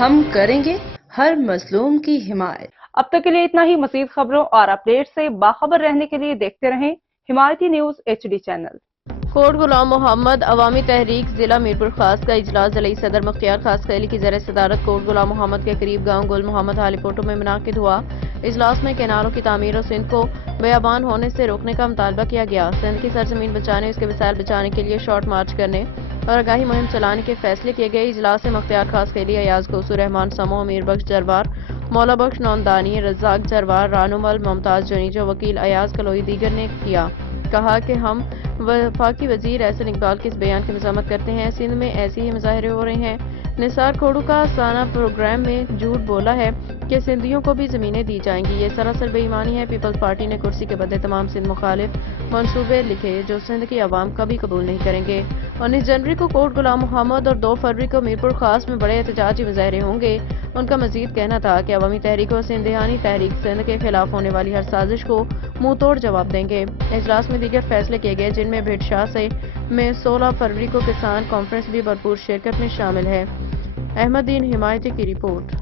ہم کریں گے ہر مظلوم کی حمایت۔ اب تک کے لیے اتنا ہی۔ مزید خبروں اور اپڈیٹ سے باخبر رہنے کے لیے دیکھتے رہیں حمایتی نیوز HD چینل۔ کوٹ غلام محمد عوامی تحریک ضلع میرپور خاص کا اجلاس ضلعی صدر مختار خاص خیلی کی زیر صدارت کوٹ غلام محمد کے قریب گاؤں گل محمد حالی پوٹو میں منعقد ہوا۔ اجلاس میں کینالوں کی تعمیر اور سندھ کو بیابان ہونے سے روکنے کا مطالبہ کیا گیا۔ سندھ کی سرزمین بچانے، اس کے وسائل بچانے کے لیے شارٹ مارچ کرنے اور آگاہی مہم چلانے کے فیصلے کیے گئے۔ اجلاس سے مختار خاص خیلی، ایاز کوسو، رحمان سمو، امیر بخش جروار، مولا بخش نوندانی، رزاق جروار، رانومل، ممتاز جنیجو، وکیل ایاز کلوئی دیگر نے کہا کہ ہم وفاقی وزیر احسن اقبال کے اس بیان کی مذمت کرتے ہیں۔ سندھ میں ایسے ہی مظاہرے ہو رہے ہیں۔ نثار کھوڑو کا سانہ پروگرام میں جھوٹ بولا ہے کہ سندھیوں کو بھی زمینیں دی جائیں گی، یہ سراسر بے ایمانی ہے۔ پیپلز پارٹی نے کرسی کے بدلے تمام سندھ مخالف منصوبے لکھے جو سندھ کی عوام کبھی قبول نہیں کریں گے۔ 19 جنوری کو کوٹ غلام محمد اور 2 فروری کو میرپور خاص میں بڑے احتجاجی مظاہرے ہوں گے۔ ان کا مزید کہنا تھا کہ عوامی تحریک اور سندھیانی تحریک سندھ کے خلاف ہونے والی ہر سازش کو منہ توڑ جواب دیں گے۔ اجلاس میں دیگر فیصلے کیے گئے جن میں بھٹ شاہ میں 16 فروری کو کسان کانفرنس بھی بھرپور شرکت میں شامل ہے۔ احمد دین حمایتی کی رپورٹ۔